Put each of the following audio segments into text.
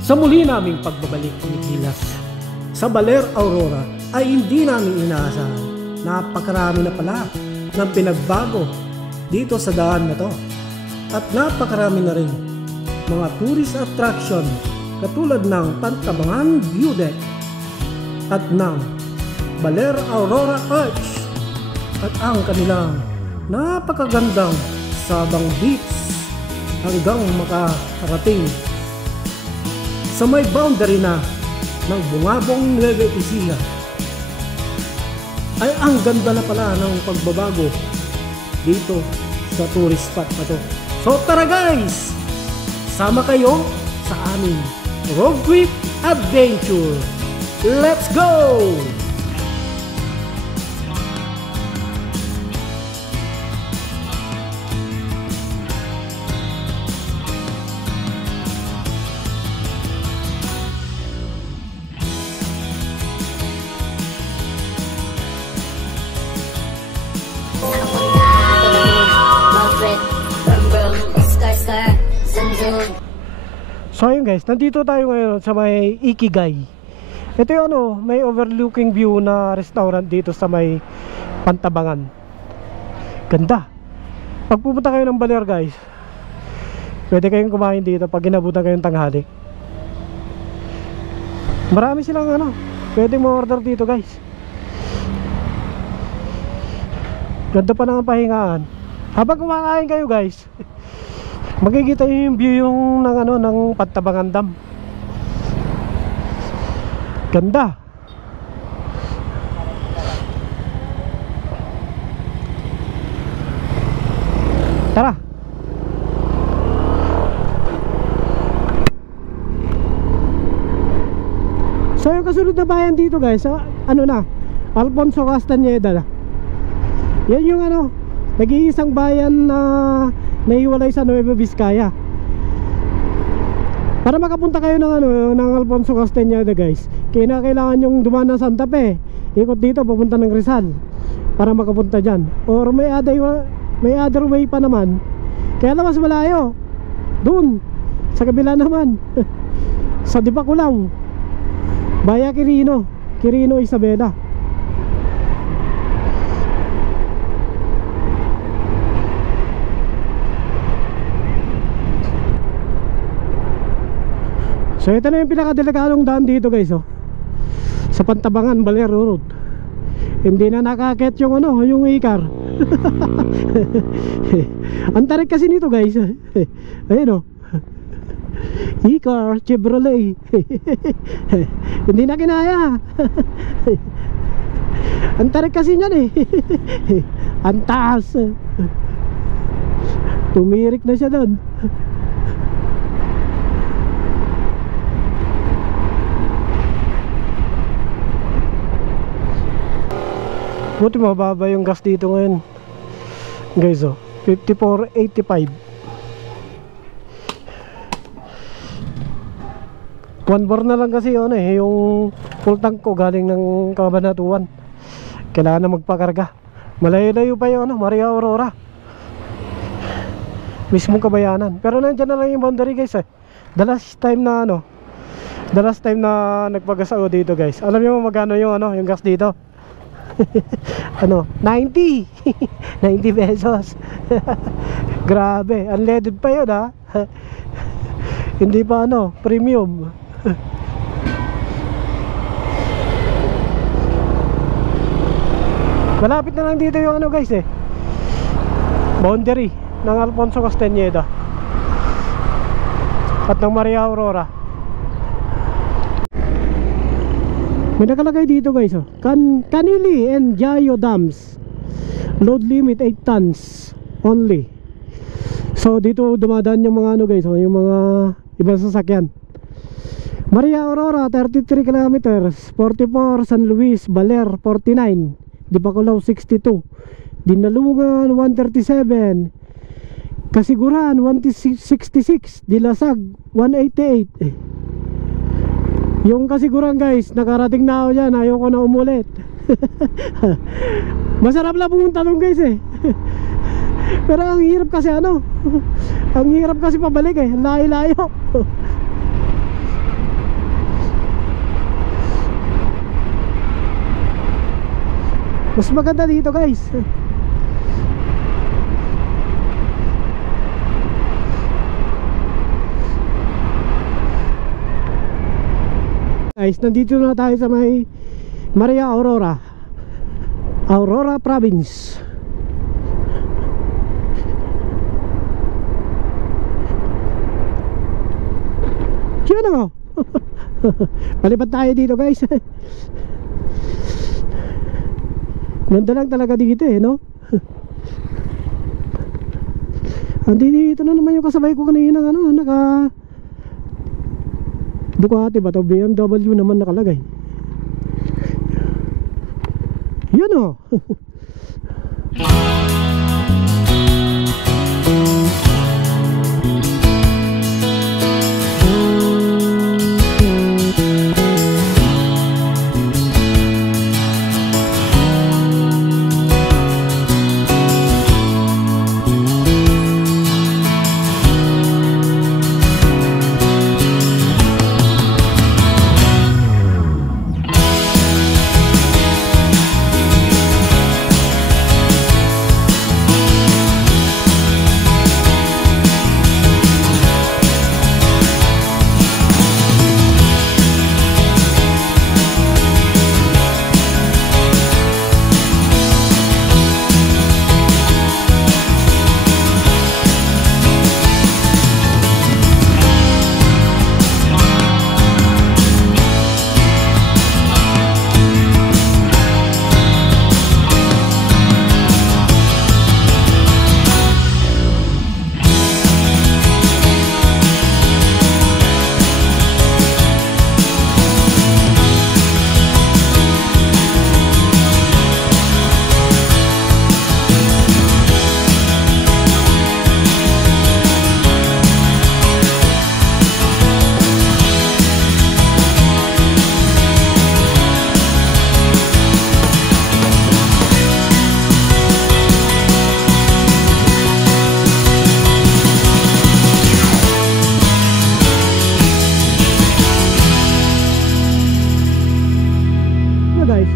Sa muli naming pagbabalik ni Gilas sa Baler Aurora ay hindi namin inaasahan. Napakarami na pala ng pinagbago dito sa daan na to. At napakarami na rin mga tourist attraction katulad ng Pantabangan View Deck at ng Baler Aurora Arch at ang kanilang napakagandang Sabang Beach hanggang makarating sa may boundary na ng Bungabong Nueva Ecija. Ay ang ganda na pala ng pagbabago dito sa tourist spot na to. So tara guys, sama kayo sa aming road trip adventure. Let's go! So ayun guys, nandito tayo ngayon sa may Ikigai. Ito yung may overlooking view na restaurant dito sa may Pantabangan. Ganda. Pag pupunta kayo ng Baler guys, pwede kayong kumain dito pag inabutan kayong tanghali. Marami silang pwede mo order dito guys. Ganda pa ng pahingaan. Habang kumakain kayo guys, makikita yung view ng Pantabangan Dam. Ganda. Tara. So yung kasunod na bayan dito guys, Alfonso Castañeda na. Yan yung nag-iisang bayan na naiwalay sa Nueva Vizcaya. Para makapunta kayo ng Alfonso Castañeda guys, kailangan yung dumaan ng Santa Fe, ikot dito papunta ng Rizal para makapunta dyan. Or may other way pa naman, kaya na mas malayo dun sa kabila naman sa Dipakulaw via Quirino Isabela. So ito na yung pinakadelikadong daan dito guys sa Pantabangan Baler Road. Hindi na nakakit yung yung ikar. Ang tarik kasi nito guys. Ayun Ikar Chevrolet. Hindi na kinaya. Ang tarik kasi niyan Ang taas. Tumirik na siya doon. Buti mababa yung gas dito ngayon guys 54.85. 1 bar na lang kasi yung full tank ko galing ng Kabanatuan. Kailangan na magpakarga. Malayo-layo pa yung Maria Aurora, mismong Kabayanan. Pero nandiyan na lang yung boundary guys The last time na nagpagas ako dito guys, alam niyo magkano yung gas dito? 90 90 pesos. Grabe, unleaded pa yun hindi pa premium. Malapit na lang dito yung guys boundary ng Alfonso Castañeda at ng Maria Aurora. May nakalagay dito guys Canili and Jayo Dams, load limit 8 tons only. So dito dumadaan yung mga guys yung mga ibang sasakyan. Maria Aurora 33 kilometers, 44 San Luis Baler 49, Dipakulaw 62, Dinalungan 137, Kasiguran 166, Dilasag 188. Yung Kasiguran guys, nakarating na ako dyan, ayoko na umulit. Masarap lang pumunta doon guys Pero ang hirap kasi ano, ang hirap kasi pabalik eh, layo-layo. Mas maganda dito guys. Guys, nandito na tayo sa may Maria Aurora, Aurora Province. Yun ako. Palipad tayo dito guys. Ganda lang talaga dito eh, no? Andito na naman yung kasabay ko kanina, ano, naka Ducati ba to? BMW naman nakalagay. Yan o.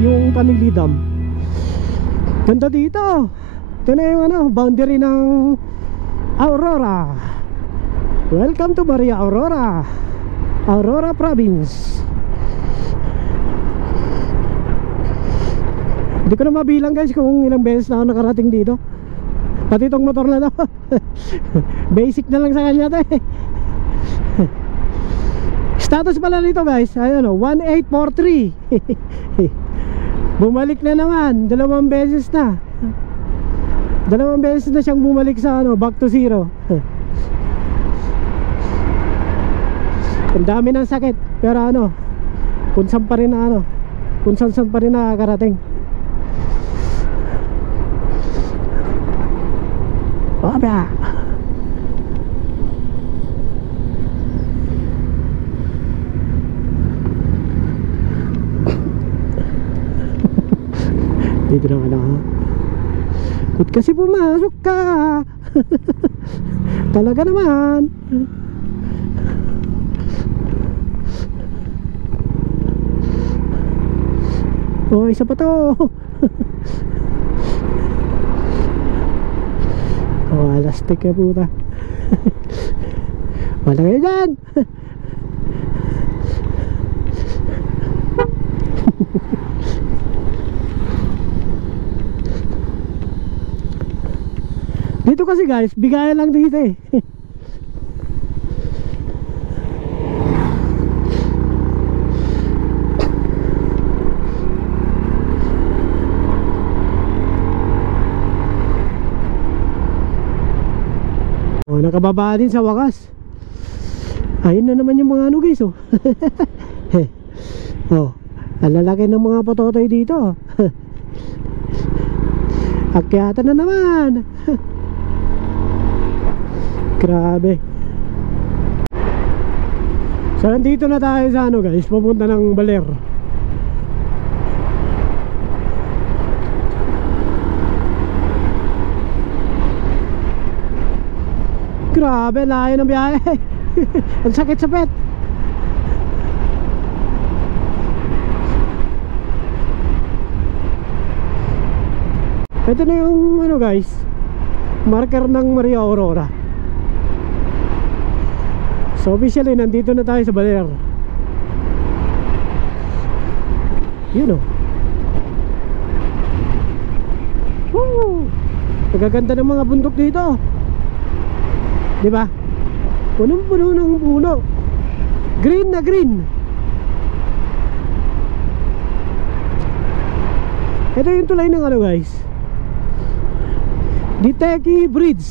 Yung Panili Dam. Ganda dito. Ito na yung ano, boundary ng Aurora. Welcome to Maria Aurora, Aurora Province. Hindi ko na mabilang guys kung ilang beses na ako nakarating dito. Pati itong motor na to. Basic na lang sa kanya to eh. Status pala nito guys, ayun o, 1843. Bumalik na naman, dalawang beses na siyang bumalik sa ano, back to zero. Ang dami ng sakit, pero ano, kung saan pa rin na ano, kung saan pa rin nakakarating. Baba. Dito naman ako. Ba't kasi pumasok ka? Talaga naman. Oh, isa pa to. Oh, alastik ka puta. Wala kayo dyan. Dito kasi guys, bigayan lang dito eh. Oh, nakababa din sa wakas. Ayun na naman yung mga ano guys oh. Oh, ang lalaki ng mga pototoy dito. Akyatan na naman. Grabe. So nandito na tayo sa ano guys, papunta ng Baler. Grabe, layo ng biyahe. Ang sakit sa pet. Ito na yung ano guys, marker ng Maria Aurora. So officially nandito na tayo sa Baler. Yun o. Woo! Nagaganda ng mga bundok dito, di ba? Punong-puno ng puno. Green na green. Ito yung tulay ng ano guys, Diteki Bridge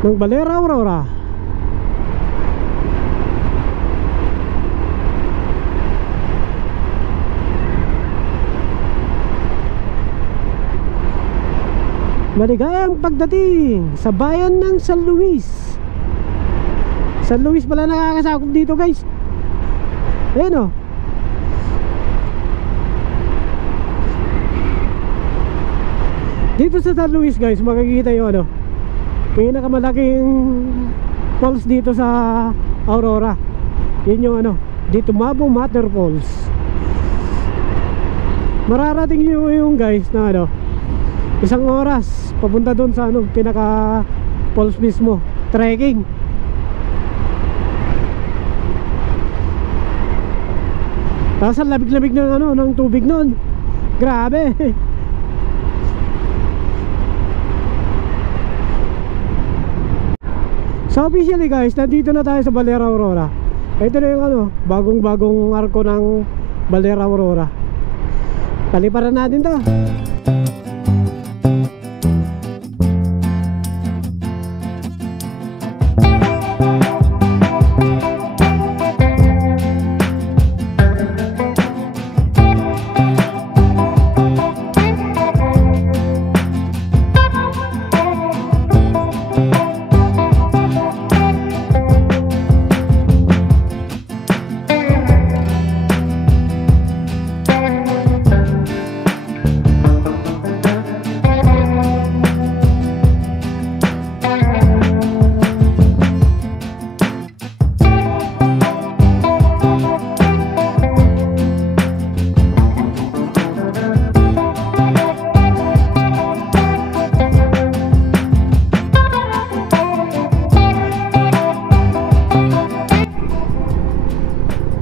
ng Baler Aurora. Maligayang pagdating sa bayan ng San Luis. San Luis pala nakakasakop dito guys. Ayan o. Dito sa San Luis guys, makikita yung ano, pinakamalaking falls dito sa Aurora. Yun yung ano, Ditumabo Mother Falls. Mararating nyo yung guys na ano, 1 oras papunta doon sa ano, pinaka falls mismo, trekking. Tapos ang labig-labig ng ano, ng tubig noon. Grabe. So officially guys, nandito na tayo sa Baler Aurora. Ito na yung ano, bagong-bagong arko ng Baler Aurora. Paliparan natin to.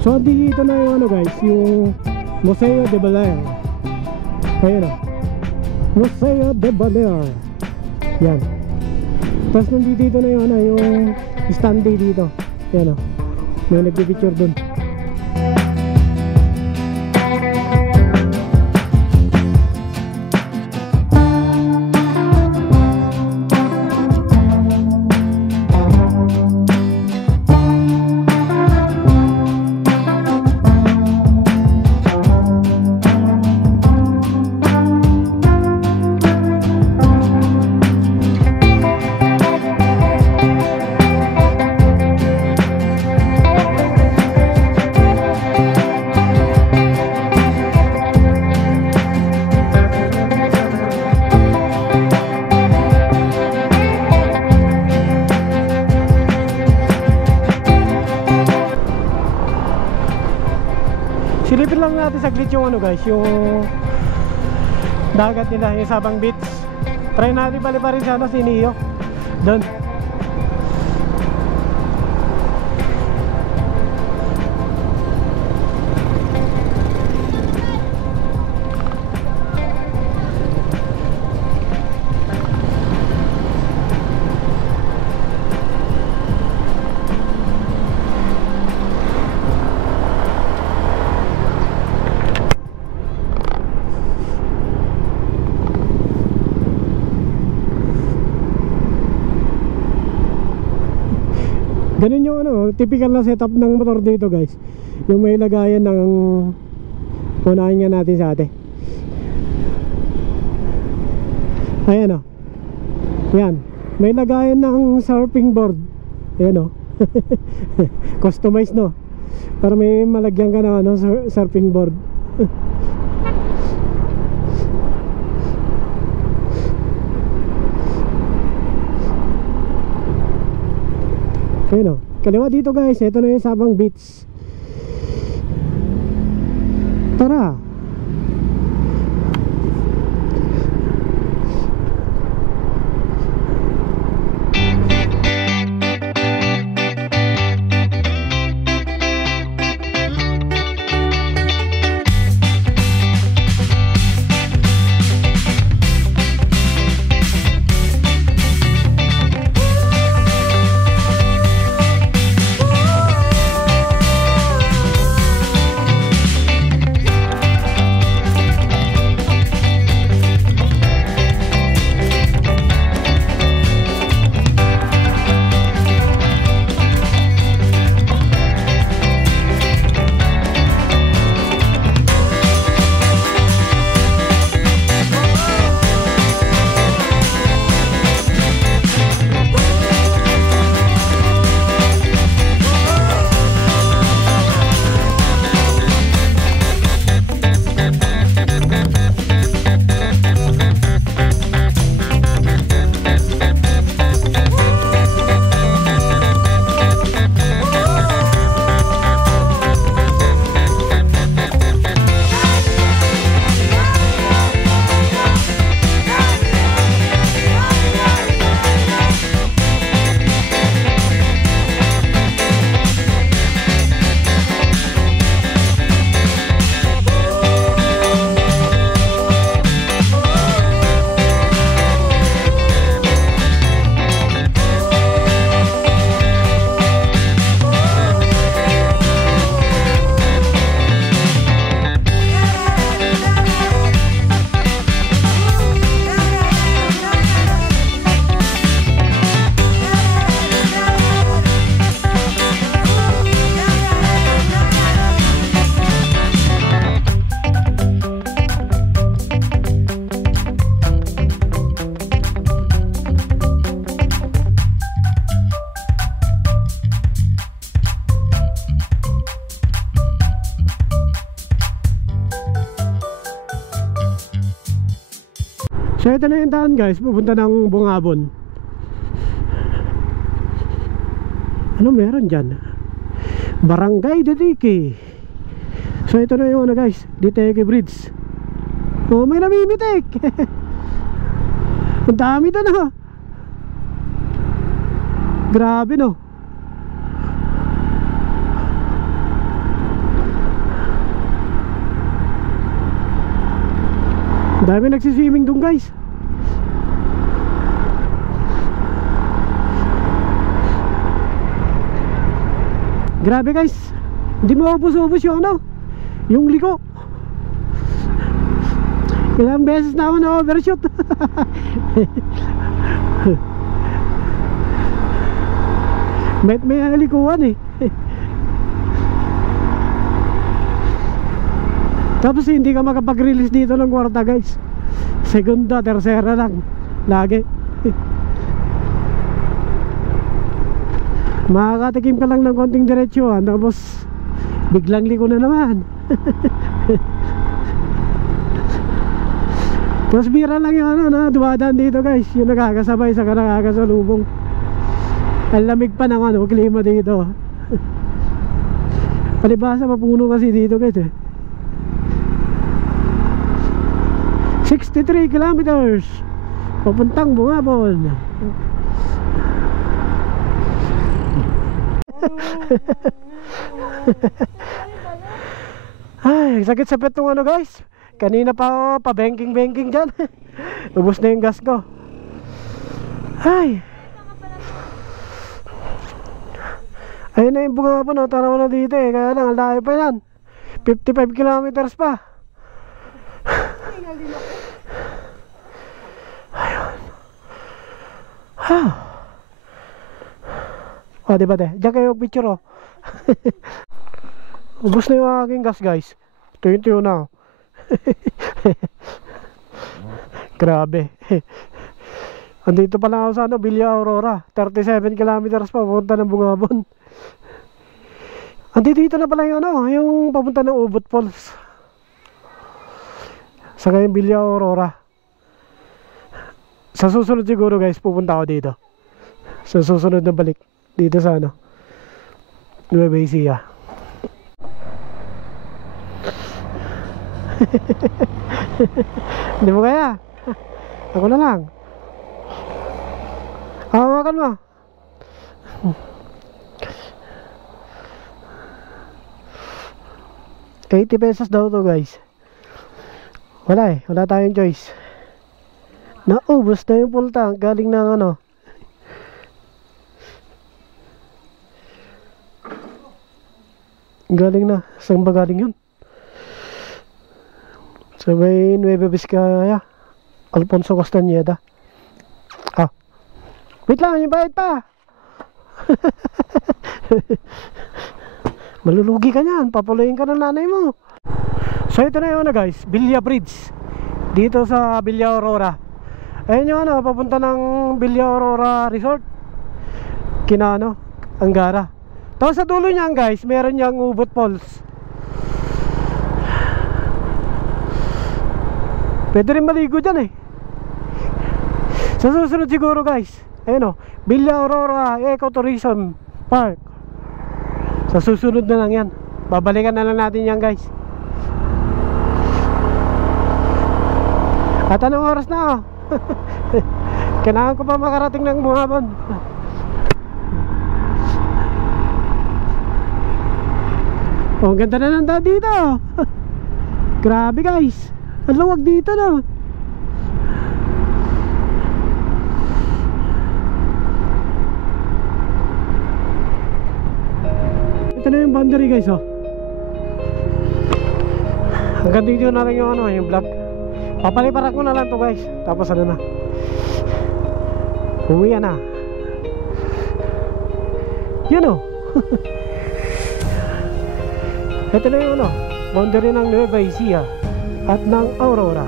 So dito na yung ano guys, yung Museo de Baler. Ayan o, Museo de Baler. Yan. Tapos nandito na yung ano, yung standee dito. Ayan o, may nagpipicture dun. Silipin lang natin saglit yung ano guys, yung dagat nila, yung Sabang Beach. Try natin paliparin sa ano, Sinio doon. Ganun yung ano, typical na setup ng motor dito guys. Yung may lagayan ng, unahin nga natin sa ate. Ayan o. Yan. May lagayan ng surfing board. Ayan o. Customized no. Para may malagyan ka ng ano, surfing board. Ayun o, kaliwa dito guys. Ito na yung Sabang Beach. Tara. So ito na yung daan guys, pupunta ng Bungabon. Ano meron dyan? Barangay Dutiki. So ito na yung ano guys, Dutiki Bridge. Oh, may namimitik. Ang dami ito na. Grabe no. Dami nagsiswimming dun guys. Grabe guys, hindi mo ubos-ubos yung ano, yung liko. Ilang beses na ako na overshoot. May halikuan eh. Tapos hindi ka makapag-release dito ng kwarta guys. Segunda, tercera lang lagi. Makakatikim ka lang ng konting diretsyohan, tapos biglang liko na naman. Tapos bira lang yung ano na dumadaan dito guys, yung nakakasabay sa nakakasalubong. Ang lamig pa ng ano, klima dito. Palibasa mapuno kasi dito guys eh. 63 kilometers papuntang Bungabon. Ay, sakit sa pet ng ano guys. Kanina pa ako pa-banking dyan. Ubus na yung gas ko. Ay, ayun na yung Bungabon, no? Tara mo na dito eh. Kaya lang, ang layo pa yan. 55 kilometers pa. Ayun. Oh, diba de? Diyan kayo picture oh. Ubus na yung aking gas guys. Tuyo na. Grabe. Andito pala ako sa ano, Villa Aurora. 37 kilometers pa papunta ng Bungabon. Andito na pala yung ano, yung papunta ng Ubot Falls. Sa ngayong Villa Aurora. Sa susunod siguro guys, pupunta ako dito. Sa susunod na balik dito sa ano, Nueva Ecija. Hindi mo kaya? Ako na lang. Hawakan mo. ₱80 daw to guys. Wala eh, wala tayong choice. Naubos na yung full tank galing ng ano. Galing na, saan ba galing yun? Sa may Nueva Vizcaya, Alfonso Castañeda. Ah, wait lang, yung bayad pa. Malulugi ka niyan, papuluin ka ng nanay mo. So ito na yun na guys, Villa Bridge. Dito sa Villa Aurora. Ayun yung ano, papunta ng Villa Aurora Resort. Kina ano, Angara. Tapos sa dulo niyan guys, meron niyang Ubot Falls. Pwede rin maligo dyan eh. Sa susunod siguro guys, ayun o, Villa Aurora Ecotourism Park. Sa susunod na lang yan. Babalikan na lang natin yan guys. At anong oras na oh? Kailangan ko pa makarating ng Buhabon. Oh, ganda na lang dito. Grabe guys, ang luwag dito no. Ito na yung boundary guys oh. Hanggang dito na lang yung ano, yung vlog. Papaliparan ko na lang to guys. Tapos ano na, uwi na. Yun oh. Ito na yung ano, boundary ng Nueva Ecija at ng Aurora.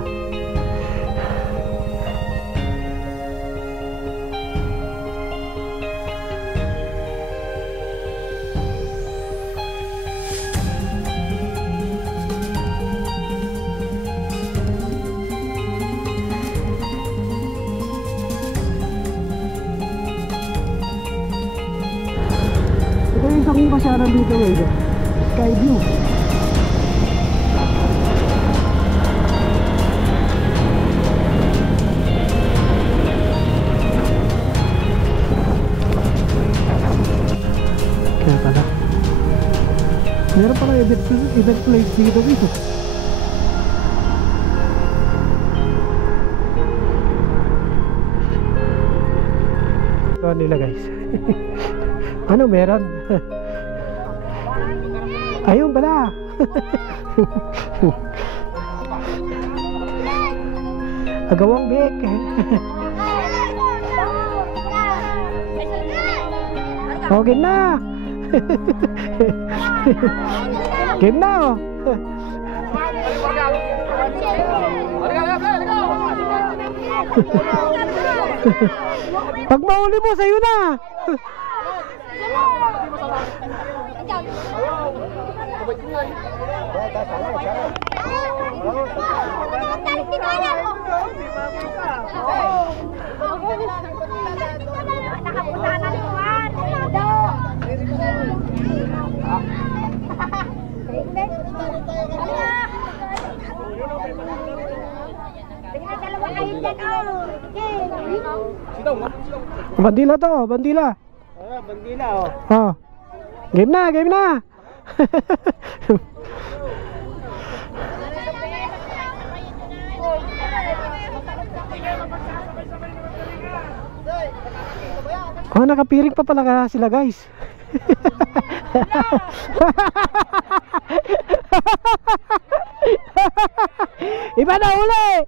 Ito yung isang pasyaran dito guys, Sky View. Kaya pala meron pala event place dito dito. Ito nila guys. Ano meron? Ayun pala. Agawang bek. Okay na. Game na oh. Pag mahuli mo sa'yo na. Bandila to, bandila. Bandila oh. Oh. Game na, game na. Oh, nakapiring pa pala sila guys. Iba na uli.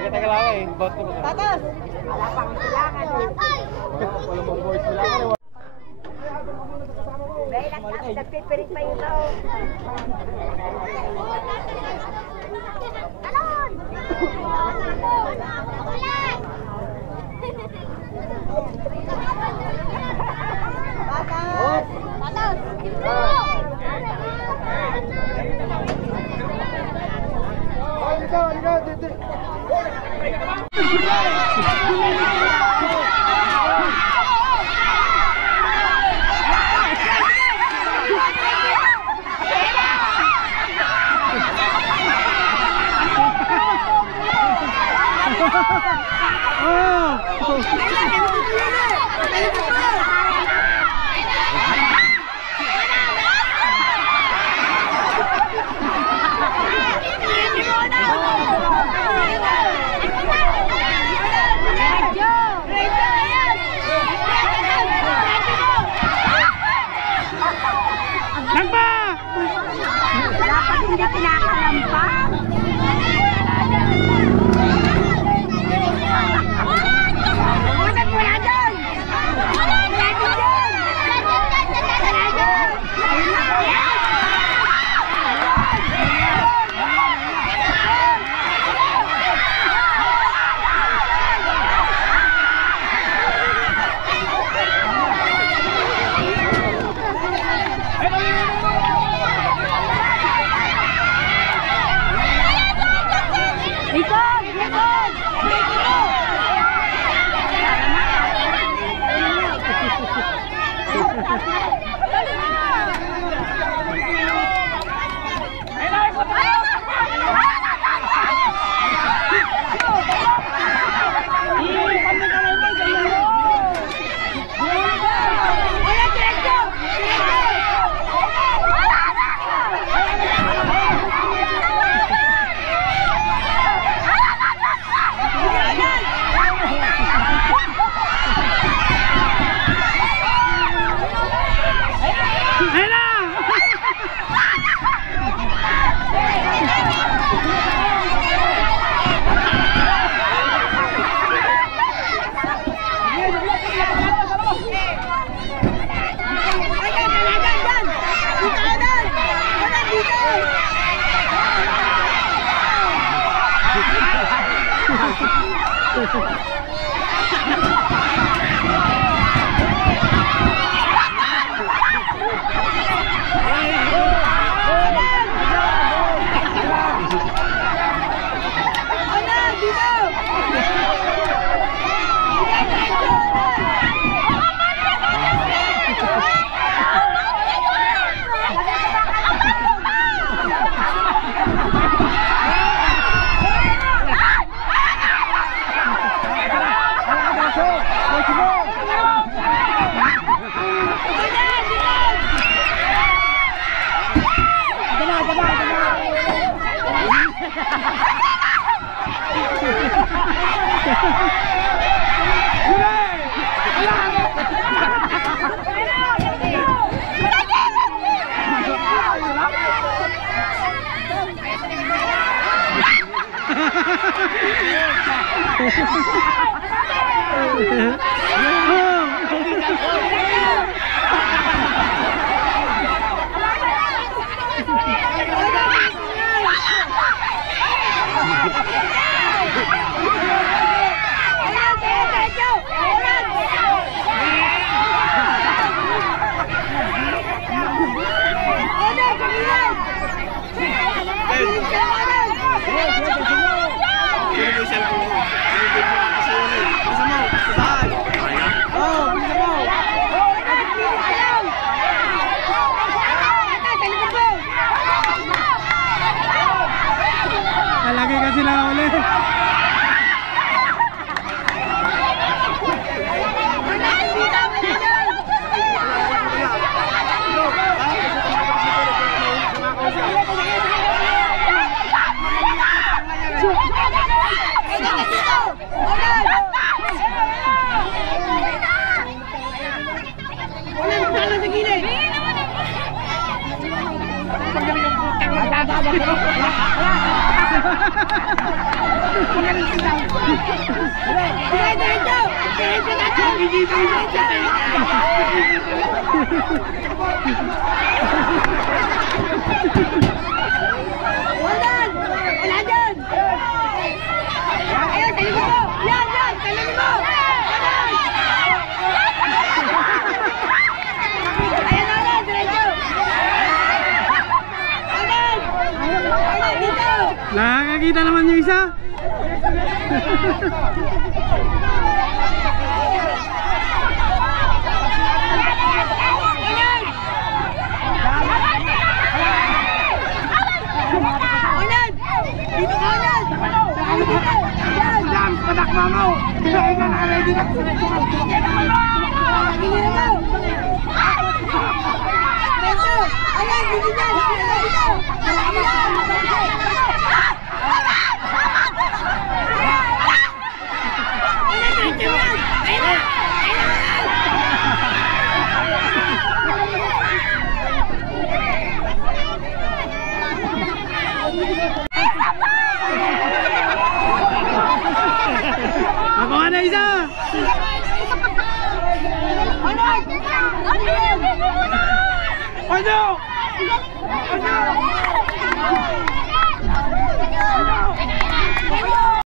Teka lang eh, bot ko. Tatos! Wala pang silangan. Wala mong voice silangan. Dahil nagpipirit pa yun ako. Alon! Tatos! Tatos! Hindi kinakalampa. Wala dyan! Wala dyan! Wala dyan! Likod! Likod! Lagi kasi nakahuli. Dito! Nakakakita naman yung isa. Unan! Dito ka unan! Jam, patak mamaw. Kaya na ready na. Ako nga na isa. Ano?